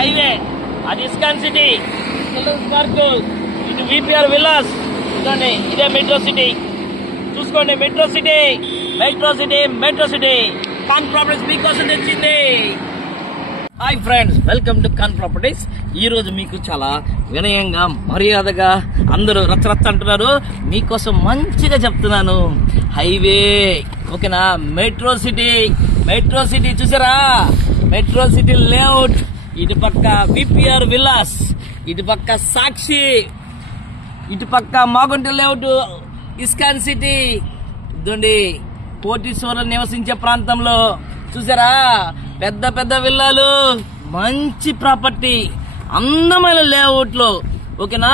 Highway, అది ISKCON city, children's park, ఇటు VPR villas. చూడండి, ఇదే మెట్రో సిటీ. చూసుకోండి, metro city, metro city, metro city. Khan properties మీకోసం తెచ్చింది. Hi friends, welcome to Khan properties. ఈ రోజు మీకు చాలా వినయంగా, మర్యాదగా, అందరూ రచ్చరచ్చ అంటున్నారు, మీకోసం మంచిగా చెప్తున్నాను. హైవే, ఓకేనా? మెట్రో సిటీ, మెట్రో సిటీ చూసారా? Metro city layout. ఇటు పక్క విపిఆర్ విల్లాస్, ఇటు పక్క సాక్షి, ఇటు పక్క మాగుంట లేఅవుట్, ఇస్కాన్ సిటీ. ఇదండి కోటీశ్వరులు నివసించే ప్రాంతంలో చూసారా? పెద్ద పెద్ద విల్లాలు, మంచి ప్రాపర్టీ, అందమైన లేఅవుట్లు, ఓకేనా?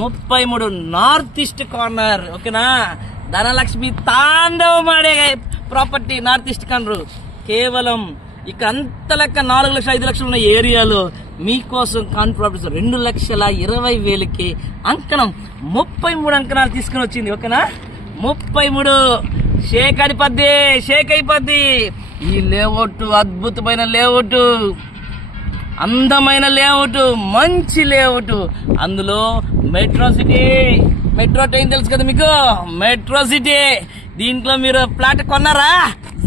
33 నార్త్ ఈస్ట్ కార్నర్, ఓకేనా? ధనలక్ష్మి తాండవం ఆడే ప్రాపర్టీ నార్త్ ఈస్ట్ కార్నర్. కేవలం ఇక్కడ అంత లెక్క 4 లక్షలు 5 లక్షలు ఉన్న ఏరియాలో మీకోసం ఖాన్ ప్రాపర్టీస్ 2,20,000కి అంకణం 33 అంకణాలు తీసుకుని వచ్చింది, ఓకేనా? 33 షేక్ అయిపోద్ది. ఈ లేఅవుట్ అద్భుతమైన లేఅవుట్, అందమైన లేఅవుట్, మంచి లేఅవుట్. అందులో మెట్రో సిటీ, మెట్రో ట్రైన్ తెలుసు కదా మీకు, మెట్రో సిటీ. దీంట్లో మీరు ఫ్లాట్ కొన్నారా?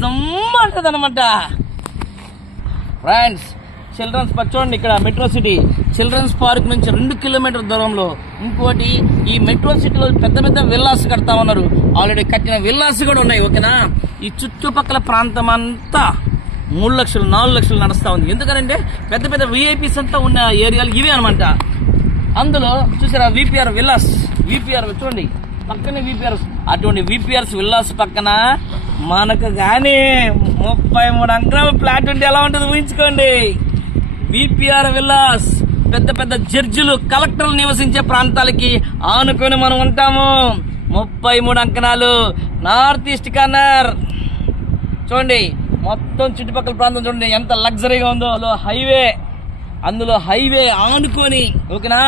జమ్మంటది అనమాట. ఫ్రెండ్స్, చిల్డ్రన్స్ పార్క్ చూడండి, ఇక్కడ మెట్రో సిటీ చిల్డ్రన్స్ పార్క్ నుంచి 2 కిలోమీటర్ల దూరంలో. ఇంకోటి, ఈ మెట్రో సిటీలో పెద్ద పెద్ద విల్లాస్ కడతా ఉన్నారు. ఆల్రెడీ కట్టిన విల్లాస్ కూడా ఉన్నాయి, ఓకేనా? ఈ చుట్టుపక్కల ప్రాంతం అంతా 3 లక్షలు 4 లక్షలు నడుస్తా ఉంది. ఎందుకంటే పెద్ద పెద్ద విఐపీస్ అంతా ఉన్న ఏరియాలు ఇవే అనమాట. అందులో చూసారా విపిఆర్ విల్లాస్, విపిఆర్ చూడండి పక్కనే విపిఆర్. అటువంటి విపిఆర్స్ విల్లాస్ పక్కన మనకు గానీ 33 అంకణాల ఫ్లాట్ ఉంటే ఎలా ఉంటుంది ఊహించుకోండి. విపిఆర్ విల్లాస్, పెద్ద పెద్ద జడ్జిలు, కలెక్టర్లు నివసించే ప్రాంతాలకి ఆనుకొని మనం ఉంటాము. 33 అంకణాలు, నార్త్ ఈస్ట్ కార్నర్. చూడండి, మొత్తం చుట్టుపక్కల ప్రాంతం చూడండి ఎంత లగ్జరీగా ఉందో. అందులో హైవే ఆనుకొని, ఓకేనా?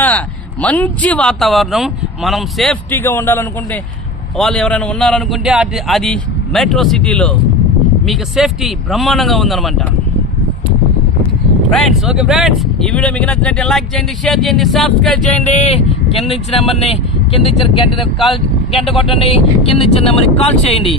మంచి వాతావరణం. మనం సేఫ్టీగా ఉండాలనుకుంటే, వాళ్ళు ఎవరైనా ఉన్నారనుకుంటే అది మెట్రో సిటీలో మీకు సేఫ్టీ బ్రహ్మాండంగా ఉందన్నమాట. ఫ్రెండ్స్, ఓకే ఫ్రెండ్స్, ఈ వీడియో మీకు నచ్చినట్టే లైక్ చేయండి, షేర్ చేయండి, సబ్స్క్రైబ్ చేయండి. కింద ఇచ్చిన నెంబర్ని, కింద ఇచ్చిన గంట కొట్టండి, కింద ఇచ్చిన నెంబర్కి కాల్ చేయండి.